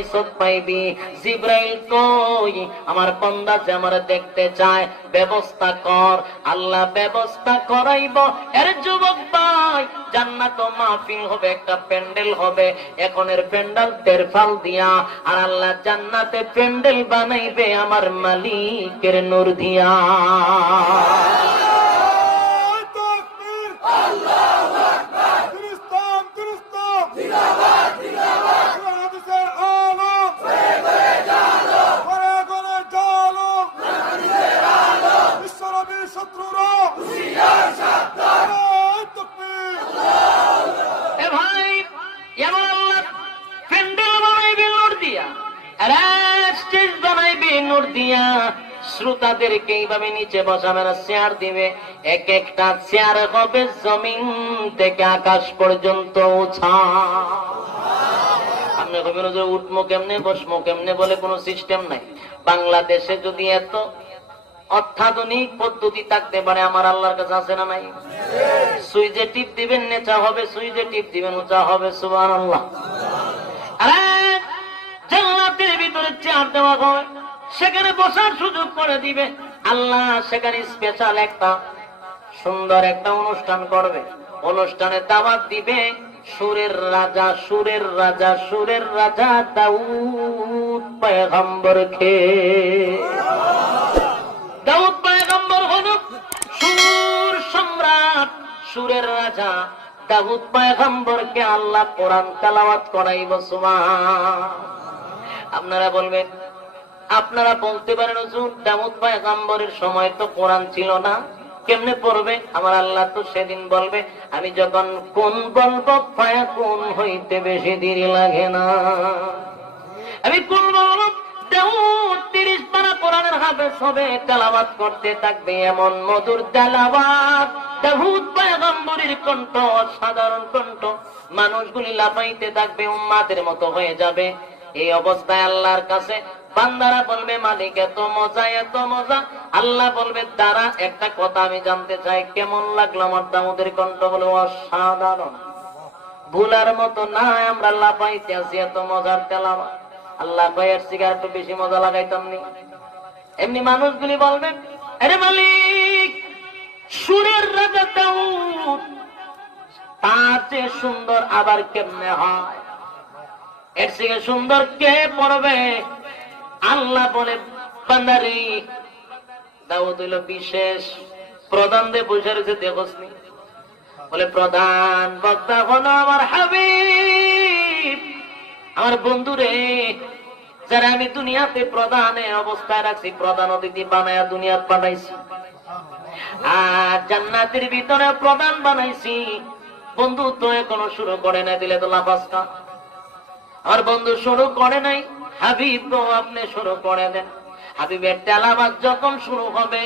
পাইছত পাইবি। জিব্রাইল কই? আমার যে আমার দেখতে চায়, ব্যবস্থা কর। আল্লাহ ব্যবস্থা করাইব। এর যুবক ভাই, জান্নাত মাহফিল হবে, একটা প্যান্ডেল হবে। এখনের প্যান্ডেল তেরফাল দিয়া। আর আল্লাহ জান্নাতে প্যান্ডেল বানাইবে আমার মালিকের নূর দিয়া। শ্রোতাদেরকে এইভাবে নিচে বসাবে না চেয়ার দিবে। এক একটা চেয়ার হবে জমিন থেকে আকাশ পর্যন্ত উঠা আপনি যে উঠমো কেমনে, বসমো কেমনে বলে কোনো সিস্টেম নাই। বাংলাদেশে যদি এত অত্যাধুনিক পদ্ধতি থাকতে পারে, আমার আল্লাহর কাছে আছে না নাই? সুইজে টিপ দিবেন, নেচা হবে সুইজে টিপ দিবেন, উঁচা হবে সুবান আল্লাহ জান্নাতের ভিতরে চেয়ার দেওয়া হবে সেখানে বসার সুযোগ করে দিবে। আল্লাহ সেখানে স্পেশাল একটা সুন্দর একটা অনুষ্ঠান করবে। অনুষ্ঠানে দাওয়াত দিবে, সুরের রাজা সুরের রাজা সুরের রাজা দাউদ পয়গম্বর খেয়ে দাউদ পয়গম্বর হল সুর সম্রাট, সুরের রাজা দাউদ পয়গম্বরকে আল্লাহ কোরআন তেলাওয়াত করাইব, সুবহান। আপনারা বলবেন আপনারা বলতে পারেন, হুজুর, দাউদ পয়গম্বরের সময় তো কোরআন ছিল না। কেমনে পড়বে? আমার আল্লাহ তো সেদিন বলবে, আমি যখন কোন বলব পায়া কোন হইতে বেশি দেরি লাগে না। আমি কোন দাউদ তিরিশ পারা কোরআনের তেলাওয়াত করতে থাকবে এমন মধুর পয়গম্বরের কণ্ঠ সাধারণ কণ্ঠ, মানুষগুলি লাফাইতে থাকবে, উম্মাদের মতো হয়ে যাবে। এই অবস্থায় আল্লাহর কাছে বান্দারা বলবে, মালিক, এত মজা এত মজা। আল্লাহ বলবে তারা একটা কথা আমি জানতে চাই। কেমন লাগল আমার দামুদের কণ্ঠ? বলে, অসাধারণ। ভুলার মতো না আমরা লাফাইতে আছি, এত মজার তেলাওয়া আল্লাহ ভাইয়ের সিগার একটু বেশি মজা লাগাইতাম নি। এমনি মানুষগুলি বলবেন আরে মালিক, সুরের রাজা দাউদ, তার চেয়ে সুন্দর আবার কেমনে হয়? এর থেকে সুন্দর কে পড়বে? আল্লাহ বলে, বান্দারি দাউদ হইল বিশেষ। প্রধান দিয়ে বসে রয়েছে দেখোসনি বলে, প্রধান বক্তা হলো আমার হাবিব। আমার বন্ধু রে যারা আমি দুনিয়াতে প্রধানে অবস্থায় রাখছি, প্রধান অতিথি বানায় দুনিয়াত পাঠাইছি আর জান্নাতের ভিতরে প্রধান বানাইছি। বন্ধু তো এখনও শুরু করে না দিলে তো লাফাসকা আমার বন্ধু শুরু করে নাই। হাবিব আপনি শুরু করে দেন। হাবিবের তেলাবাদ যখন শুরু হবে,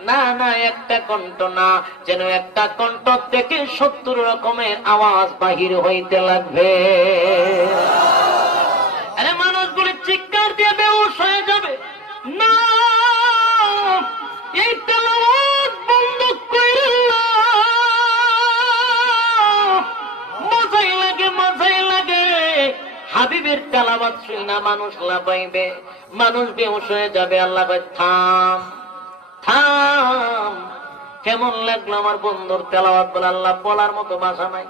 না না, একটা কণ্ঠ না, যেন একটা কণ্ঠ থেকে সত্তর রকমের আওয়াজ বাহির হইতে লাগবে। মানুষ লাফাইবে মানুষ বেউস হয়ে যাবে, আল্লাহ থাম থাম। কেমন লাগল আমার বন্ধুর তেলাওয়াত বলে আল্লাহ বলার মতো ভাষা নাই।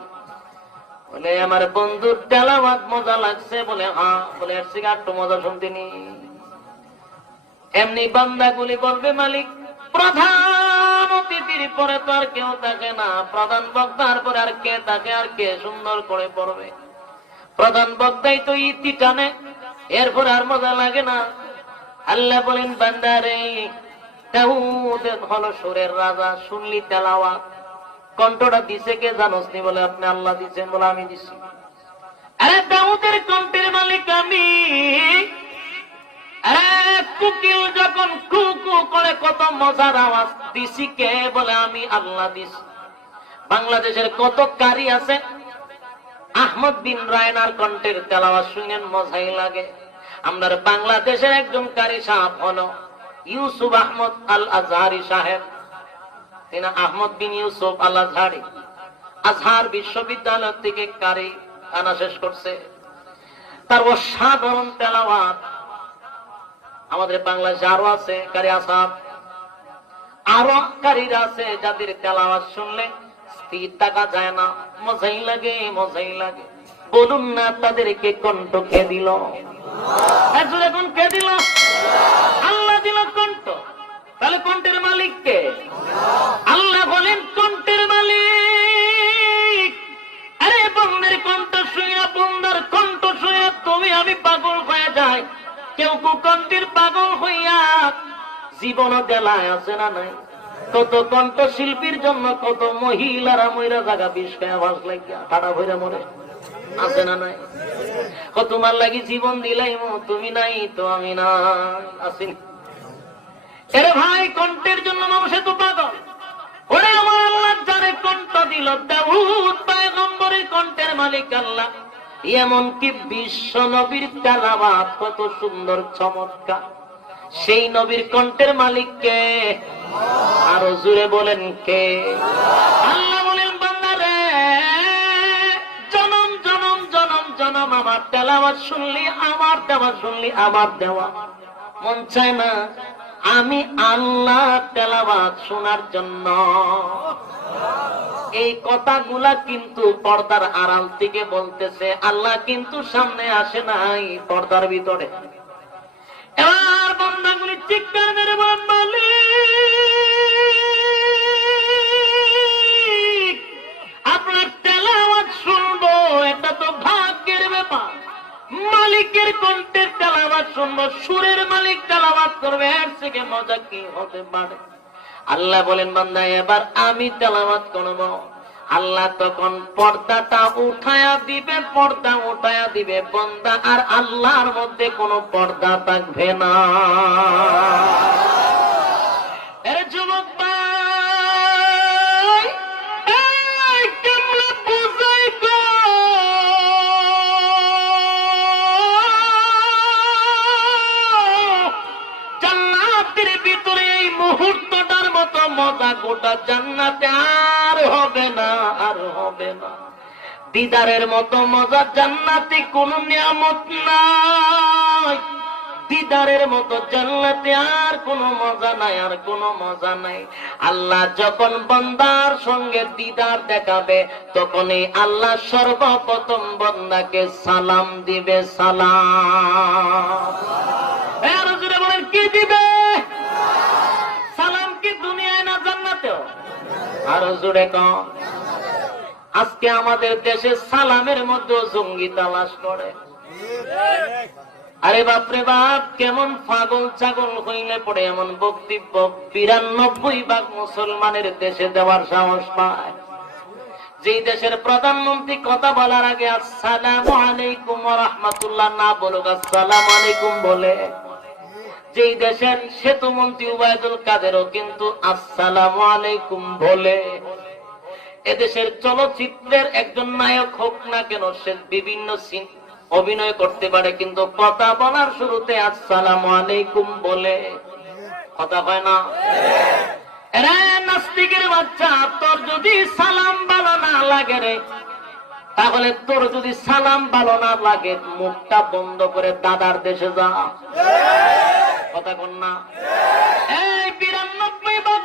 বলে, আমার বন্ধুর তেলাওয়াত মজা লাগছে। বলে হ্যাঁ। বলে এর একটু মজা শুনতেনি এমনি বান্দাগুলি বলবে, মালিক, প্রধান অতিথির পরে তো আর কেউ থাকে না। প্রধান বক্তার পরে আর কে থাকে আর কে সুন্দর করে পড়বে? প্রধান বক্তাই তো ইতি টানে। এরপর আর মজা লাগে না। আল্লাহ বলেন, বান্দারে, দাউদ সুরের রাজা, শুনলি তেলাওয়াত। কণ্ঠটা দিছে কে জানোস নি বলে আপনি আল্লাহ দিচ্ছেন বলে আমি দিছি আরে দাউদের কণ্ঠের মালিক আমি। আরে কুকিল যখন কু কু করে কত মজার আওয়াজ দিছি কে বলে আমি আল্লাহ দিছি বাংলাদেশের কত কারি আছে আহমদ বিন রায়নার কণ্ঠের তেলাওয়াত শুনেন, মজাই লাগে। আমাদের বাংলাদেশের একজন কারি সাহেব হলো ইউসুফ আহমদ আল আজহারি সাহেব। তিনি আহমদ বিন ইউসুফ আল আজহারি আজহার বিশ্ববিদ্যালয় থেকে কারি আনা শেষ করছে। তার অসাধারণ তেলাওয়াত আমাদের বাংলাদেশে আরও আছে, কারি আসাদ। আরও কারীরা আছে যাদের তেলাওয়াত শুনলে স্থির থাকা যায় না, মজাই লাগে মজাই লাগে। বলুন না তাদেরকে কণ্ঠ কে দিল? এখন কে দিল? আল্লাহ দিল কণ্ঠ। তাহলে কণ্ঠের মালিক কে? আল্লাহ বলেন, কণ্ঠের মালিক। আরে বন্দের কণ্ঠ শুয়া বন্দার কণ্ঠ শুয়া তুমি, আমি পাগল হয়ে যাই। কেউ কুকণ্ঠের পাগল হইয়া, জীবন দেলায় আছে না নাই? কত কণ্ঠ শিল্পীর জন্য কত মহিলারা মহিলা জায়গা বিষ খায় বাস লাগিয়া ঠাডা ভইরা মরে। আছে না নাই? ও তোমার লাগি জীবন দিলাই তুমি নাই তো আমি নাই। আসিনি এরে ভাই, কণ্ঠের জন্য মানুষে তো পাগল। ওরে আমার আল্লাহ যারে কণ্ঠ দিল, দাউদ পয়গম্বরের কণ্ঠের মালিক আল্লাহ। এমনকি বিশ্ব নবীর তেলাবাত কত সুন্দর, চমৎকার। সেই নবীর কণ্ঠের মালিককে আরও জুড়ে বলেন কে? আল্লাহ বলেন, বান্দারে, জনম জনম জনম জনম, আমার তেলাওয়াত শুনলি, আমার দেওয়া শুনলি, আমার দেওয়া। মন চায় না আমি আল্লাহ তেলাওয়াত শোনার জন্য। এই কথাগুলা কিন্তু পর্দার আড়াল থেকে বলতেছে, আল্লাহ কিন্তু সামনে আসে নাই পর্দার ভিতরে। এবার বন্ধাগুলি চিৎকার মেরে আপনার তেলাওয়াত শুনব, এটা তো ভাগ্যের ব্যাপার। মালিকের কণ্ঠের তেলাওয়াত শুনব, সুরের মালিক তেলাওয়াত করবে, এর থেকে মজা কি হতে পারে? আল্লাহ বলেন, বান্দা, এবার আমি তেলাওয়াত করব। আল্লাহ তখন পর্দাটা উঠায়া দিবে, পর্দা উঠায়া দিবে, বন্দা আর আল্লাহর মধ্যে কোনো পর্দা থাকবে না। ভিতরে এই মুহূর্তটার মতো মজা গোটা জান্নাতে আর হবে না, আর হবে না। দিদারের মতো মজা জান্নাতে কোন নিয়ামত নাই। দিদারের মতো জান্নাতে আর কোনো মজা নাই, আর কোনো মজা নাই। আল্লাহ যখন বন্দার সঙ্গে দিদার দেখাবে, তখনই আল্লাহ সর্বপ্রথম বন্দাকে সালাম দিবে, সালাম এ, আরও জোরে বলেন কি দিবে সালাম কি দুনিয়ায় না জান্নাতেও জোরে কম আজকে আমাদের দেশে সালামের মধ্যে জঙ্গি তালাশ করে। আরে বাপরে বাপ, কেমন পাগল ছাগল হইলে পড়ে এমন বক্তব্য? বিরানব্বই ভাগ মুসলমানের দেশে দেওয়ার সাহস পায়। যেই দেশের প্রধানমন্ত্রী কথা বলার আগে, আসসালামু আলাইকুম রাহমাতুল্লাহ না বলুক, আসসালামু আলাইকুম বলে। যেই দেশের সেতু মন্ত্রী উবায়দুল কাদেরও কিন্তু আসসালামু আলাইকুম বলে। এদেশের চলচ্চিত্রের একজন নায়ক হোক না কেন, সে বিভিন্ন অভিনয় করতে পারে, কিন্তু কথা বলার শুরুতে আসসালামু আলাইকুম বলে। কথা হয় না? এরা নাস্তিকের বাচ্চা, তোর যদি সালাম ভালো না লাগে রে তাহলে তোর যদি সালাম ভালো না লাগে, মুখটা বন্ধ করে দাদার দেশে যা। কথা কন না?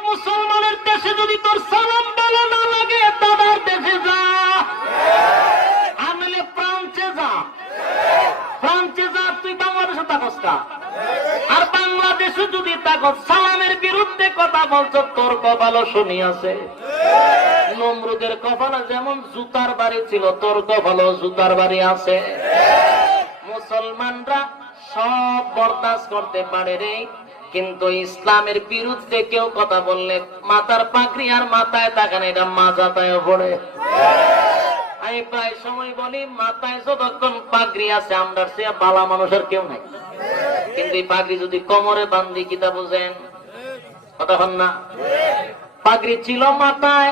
মুসলমানের দেশে যদি তোর সালাম ভালো না লাগে, দাদার দেশে যা। আনলে ফ্রান্সে যা। ফ্রান্সে যা, তুই বাংলাদেশে থাকস না আর বাংলাদেশে যদি থাকস, সালামের বিরুদ্ধে কথা বলছো, তোর কপালও শুনি আছে। নমরুদের কপালে যেমন জুতার বাড়ি ছিল, তোর কপালও জুতার বাড়ি আছে। মুসলমানরা সব বরদাস্ত করতে পারে রে, কিন্তু ইসলামের বিরুদ্ধে কেউ কথা বললে মাথার পাগড়ি আর মাথায় তাকান এটা মাজাতায় পড়ে আমি প্রায় সময় বলি, মাথায় যতক্ষণ পাগড়ি আছে, আমরা সে বালা মানুষের কেউ নাই। কিন্তু এই পাগড়ি যদি কোমরে বান্ধি কিতা বুঝেন? কথা হন না? পাগড়ি ছিল মাথায়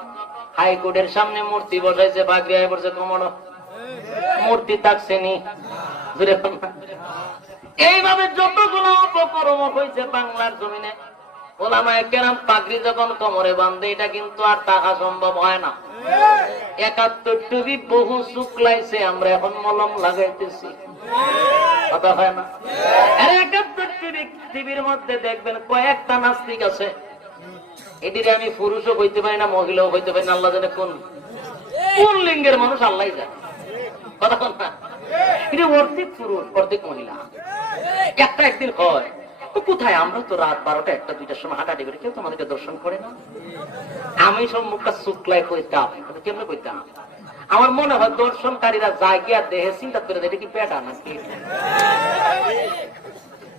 হাইকোর্টের সামনে মূর্তি বসাইছে পাগড়ি আয় পড়ছে কমনো মূর্তি থাকছে নি। এইভাবে যতগুলো অপকর্ম হয়েছে বাংলার জমিনে একাত্তর বহু আমরা এখন লাগাইতেছি। কথা হয় না? একাত্তর মধ্যে দেখবেন কয়েকটা নাস্তিক আছে। এটির আমি পুরুষও হইতে পারি না, মহিলাও হইতে পারি না, আল্লাহ জানে কোন কোন লিঙ্গের মানুষ আল্লাহ জানে। কথা এটা অর্ধেক পুরুষ, অর্ধেক মহিলা। একটা হয় কোথায়? আমরা তো রাত বারোটা, একটা দুইটার সময় কেউ তো আমাদেরকে দর্শন করে না। আমি সব মুখটা আমার মনে হয় দর্শনকারীরা জায়গা দেহে চিন্তা করে এটা কি পেটা নাকি?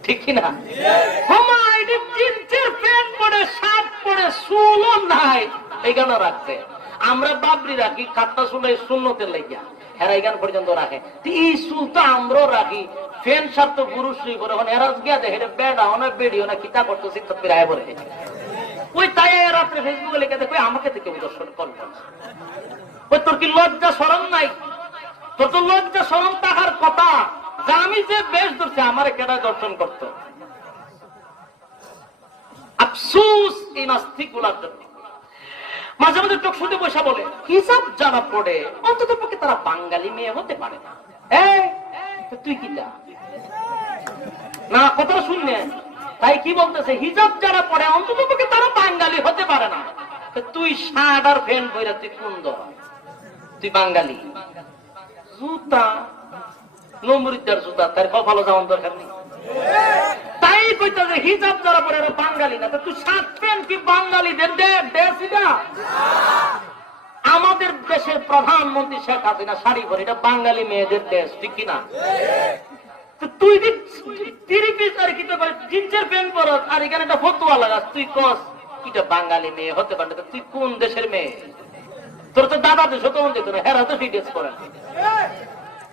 ঠিক কি না? হোমা এটি জিন্সের প্যান্ট পরে, শার্ট পরে, চুলও নাই। এই গানও রাখছে আমরা বাবরি রাখি কাটটা চুলে শূন্যতে লাগিয়া। হেরা এই গান পর্যন্ত রাখে। এই চুল তো আমরাও রাখি। ফ্যান শার্ট তো পুরুষই করে এখন এরাজ গিয়া দেখে বেড়া না বেড়িও না, কিতা করতো করে আয় বলে? ওই তাই রাত্রে ফেসবুকে লিখে দেখো আমাকে থেকে দর্শন করবে ওই তোর কি লজ্জা সরম নাই? তোর তো লজ্জা সরম থাকার কথা। আমি যে বেশ ধরছি, আমার কেটা দর্শন করত? আফসুস এই নাস্তিকগুলার জন্য। মাঝে মাঝে চোখ শুধু বসা বলে, হিসাব যারা পড়ে, অন্তত পক্ষে তারা বাঙালি মেয়ে হতে পারে না। তুই কি না, কথাটা শুনলে? তাই কি বলতেছে হিজাব যারা পড়ে, অন্তত পক্ষে তারা বাঙালি হতে পারে না। তুই শার্ট আর ফ্যান বইরা তুই কোন দল? তুই বাঙালি। জুতা কি আমাদের দেশের প্রধানমন্ত্রী শেখ হাসিনা শাড়ি পরে, এটা বাঙালি মেয়েদের দেশ, ঠিক কিনা? তুই যে তিরি পিস আর কি করে জিন্সের আর এখানে একটা ফতুয়া লাগাস, তুই কস বাঙালি মেয়ে হতে পারে তুই কোন দেশের মেয়ে? তোর তো দাদা দেশ হতো হেরা তো সেই করে।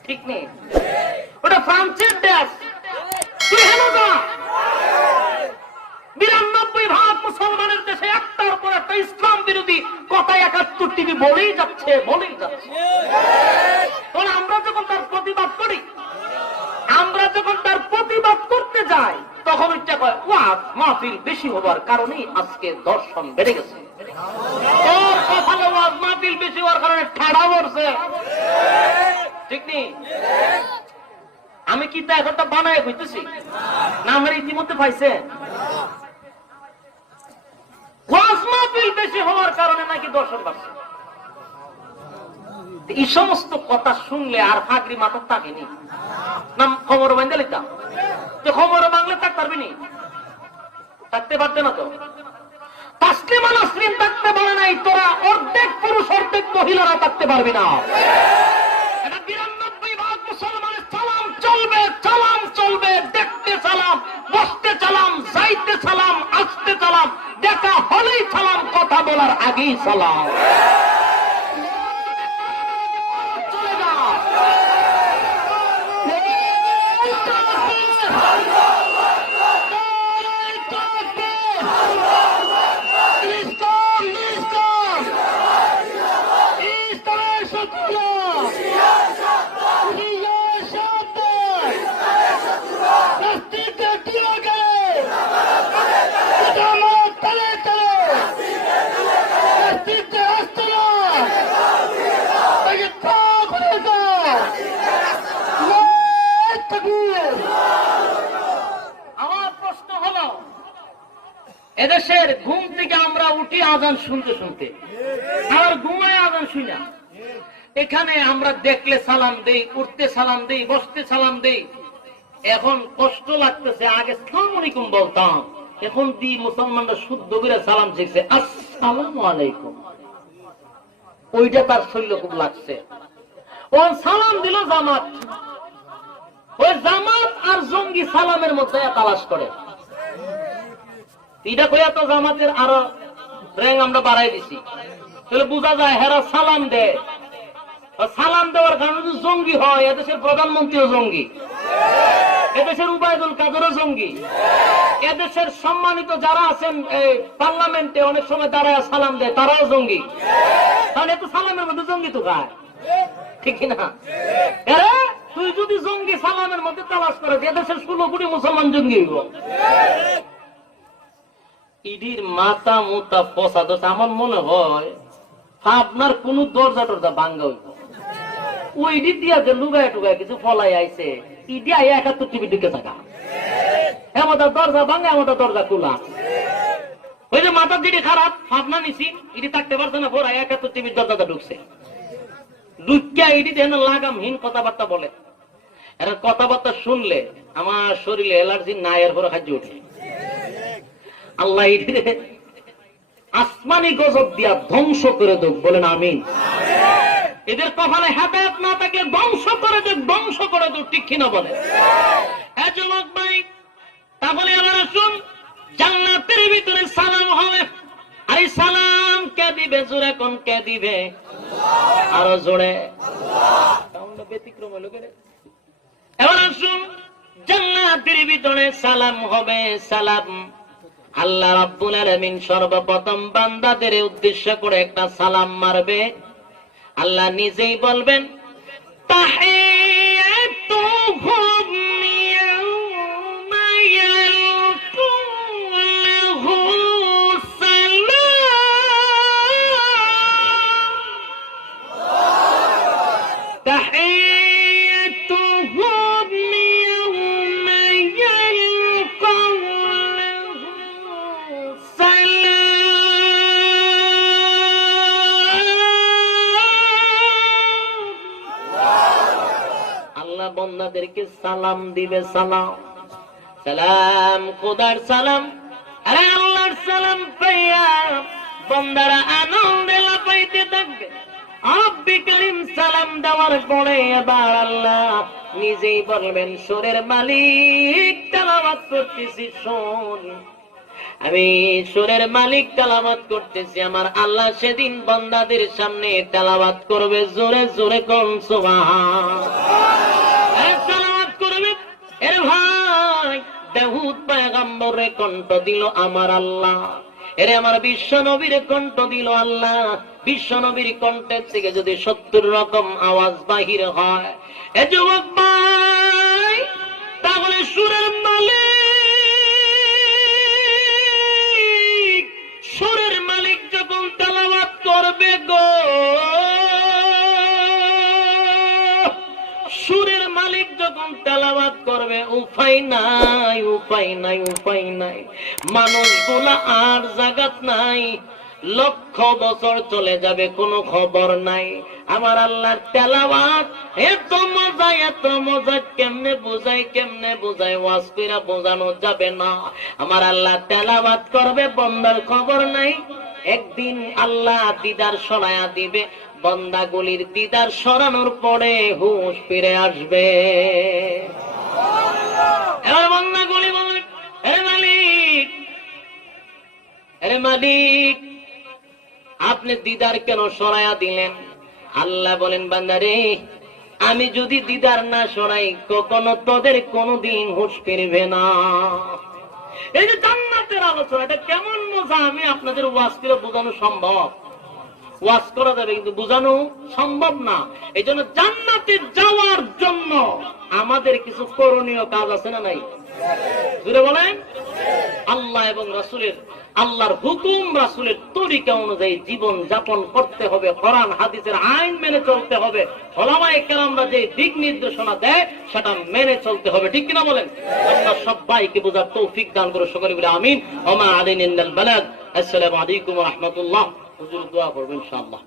ঠিক নেই। ওটা ফ্রান্সের দেশ। বিরানব্বই ভাগ মুসলমানের দেশে একটার পর একটা ইসলাম বিরোধী কথা একাত্তর টিভি বলেই যাচ্ছে বলেই যাচ্ছে। আমরা যখন তার প্রতিবাদ করি, আমরা যখন তার প্রতিবাদ করতে যাই, তখন ইচ্ছা করে ওয়াজ মাহফিল বেশি হবার কারণেই আজকে দর্শন বেড়ে গেছে। ওর ওয়াজ মাহফিল বেশি হওয়ার কারণে ঠাড়া পড়ছে। ঠিক নেই? আমি কি তা এখনটা বানায় হইতেছি না আমার ইতিমধ্যে পাইছে। বেশি হওয়ার কারণে নাকি দর্শন বাড়ছে। এই সমস্ত কথা শুনলে আর ফাগরি মাথা থাকেনি না খবর বান্ধে লিখতাম তো খবর বাংলা থাকতে পারবি নি? থাকতে পারতে না তো? তাসলিমা নাসরিন থাকতে পারে নাই, তোরা অর্ধেক পুরুষ, অর্ধেক মহিলারা থাকতে পারবি না। সালাম বসতে সালাম যাইতে সালাম আসতে সালাম দেখা হলেই সালাম কথা বলার আগেই সালাম আজান শুনতে শুনতে। আর ঘুমায় আজান শুনি এখানে আমরা দেখলে সালাম দেই, উঠতে সালাম দেই, বসতে সালাম দেই। এখন কষ্ট লাগতেছে, আগে সালাম আলাইকুম বলতাম। এখন দি মুসলমানরা শুদ্ধ করে সালাম শিখছে। আসসালামু আলাইকুম ওইটা তার শৈল্য খুব লাগছে। ও সালাম দিল জামাত। ওই জামাত আর জঙ্গি সালামের মধ্যে তালাশ করে। এটা কইয়া তো জামাতের আরও র্যাং আমরা বাড়াই দিছি। তাহলে বোঝা যায়, হেরা সালাম দেয় সালাম দেওয়ার কারণে যদি জঙ্গি হয়, এদেশের প্রধানমন্ত্রীও জঙ্গি। এদেশের উবায়দুল কাদেরও জঙ্গি। এদেশের সম্মানিত যারা আছেন পার্লামেন্টে অনেক সময় দাঁড়ায় সালাম দেয়, তারাও জঙ্গি। তাহলে এত সালামের মধ্যে জঙ্গি তো গায় ঠিক না তুই যদি জঙ্গি সালামের মধ্যে তালাশ করে এদেশের ষোলো কোটি মুসলমান জঙ্গি হইব। ইডির মাথা মুতা পচা দোষ আমার মনে হয় আপনার কোন দরজা টরজা ভাঙ্গা হইব। ওই ইডি দিয়া যে লুগায় টুগায় কিছু ফলাই আইছে, ইডি আইয়া একাত্তর টিভি ঢুকে থাকা। এমতার দরজা ভাঙ্গা দরজা খোলা। ওই যে মাথার দিকে খারাপ ভাবনা নিছি, ইডি থাকতে পারছে না পর একাত্তর টিভির দরজাটা ঢুকছে। ঢুকিয়া ইডি দেন লাগামহীন কথাবার্তা বলে। এর কথাবার্তা শুনলে আমার শরীরে এলার্জি নাই এর পরে খাদ্য উঠে। আল্লাহ আসমানি গজব দিয়া ধ্বংস করে দেব বলেন আমিন। এদের কপালে হেদায়ত না থাকলে ধ্বংস করে দেব ধ্বংস করে দেব ঠিক কিনা বলে হ্যাঁ যুবক ভাই তাহলে আসুন জান্নাতের ভিতরে সালাম হবে। আর সালাম কে দিবে জোরে কোন কে দিবে? আরও জোরে। ব্যতিক্রম হলো? এবার আসুন জান্নাতের ভিতরে সালাম হবে সালাম। আল্লাহ রাব্বুল আলামিন সর্বপ্রথম বান্দাদের উদ্দেশ্য করে একটা সালাম মারবে। আল্লাহ নিজেই বলবেন তাহিয়াতুহুম বন্দাদেরকে সালাম দিবে সালাম। সালাম, খোদার সালাম আরে আল্লাহর সালাম পাইয়া বন্দারা আনন্দে লাফাইতে থাকবে। আব্বি করিম সালাম দেওয়ার পরে এবার আল্লাহ নিজেই বলবেন সুরের মালিক তালাবাত করতেছি, শোন। আমি সুরের মালিক তালাবাত করতেছি। আমার আল্লাহ সেদিন বন্দাদের সামনে তালাবাত করবে, জোরে জোরে কম, সুবহান। দাউদ পয়গম্বরে কণ্ঠ দিল আমার আল্লাহ। এরে আমার বিশ্ব নবীর কণ্ঠ দিল আল্লাহ। বিশ্ব নবীর কণ্ঠের থেকে যদি সত্তর রকম আওয়াজ বাহির হয়, এ যুবক ভাই, তাহলে সুরের মালিক তেলাবাদ করবে উপায় নাই উপায় নাই উপায় নাই। মানুষগুলা আর জাগাত নাই। লক্ষ বছর চলে যাবে, কোনো খবর নাই। আমার আল্লাহর তেলাবাদ এত মজা এত মজা, কেমনে বুঝাই কেমনে বুঝাই? ওয়াজ কইরা বোঝানো যাবে না। আমার আল্লাহ তেলাবাদ করবে, বন্দার খবর নাই। একদিন আল্লাহ দিদার সরায়া দিবে বন্দাগুলির দিদার সরানোর পরে হুঁশ ফিরে আসবে। আপনি দিদার কেন সরায়া দিলেন? আল্লাহ বলেন, বান্দারে, আমি যদি দিদার না সরাই, কখনো তোদের কোনোদিন হুঁশ ফিরবে না। এই যে জান্নাতের আলোচনা, এটা কেমন মজা, আমি আপনাদের ওয়াজ করে বোঝানো সম্ভব। ওয়াজ করা যাবে, কিন্তু বোঝানো সম্ভব না। এই জন্য জান্নাতে যাওয়ার জন্য আমাদের কিছু করণীয় কাজ আছে না নাই? জুড়ে বলেন? আল্লাহ এবং রাসুলের, আল্লাহর হুকুম, রাসুলের তরিকা অনুযায়ী জীবন যাপন করতে হবে, কোরআন, হাদিসের আইন মেনে চলতে হবে। ওলামায়ে কেরামরা যে দিক নির্দেশনা দেয়, সেটা মেনে চলতে হবে। ঠিক কিনা বলেন? আল্লাহ সবাইকে বোঝার তৌফিক দান করে সকলে বলে আমিন। ওমা ইল্লাল বালাগ আসসালামু আলাইকুম রাহমাতুল্লাহ। হুজুর দোয়া করবেন ইনশাআল্লাহ।